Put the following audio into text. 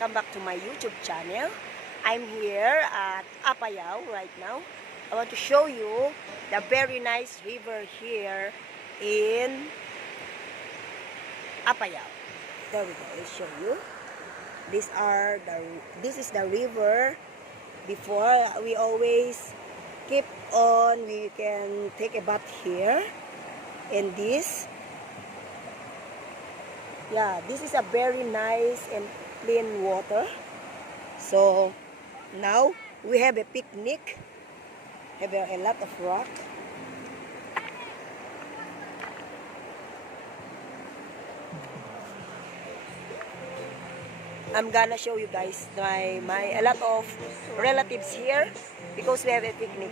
Come back to my YouTube channel. I'm here at Apayao right now. I want to show you the very nice river here in Apayao. There we go. I'll show you. This is the river. Before we always keep on, we can take a bath here. And this is a very nice and clean water. So now we have a picnic. Have a lot of rock. I'm gonna show you guys a lot of relatives here because we have a picnic.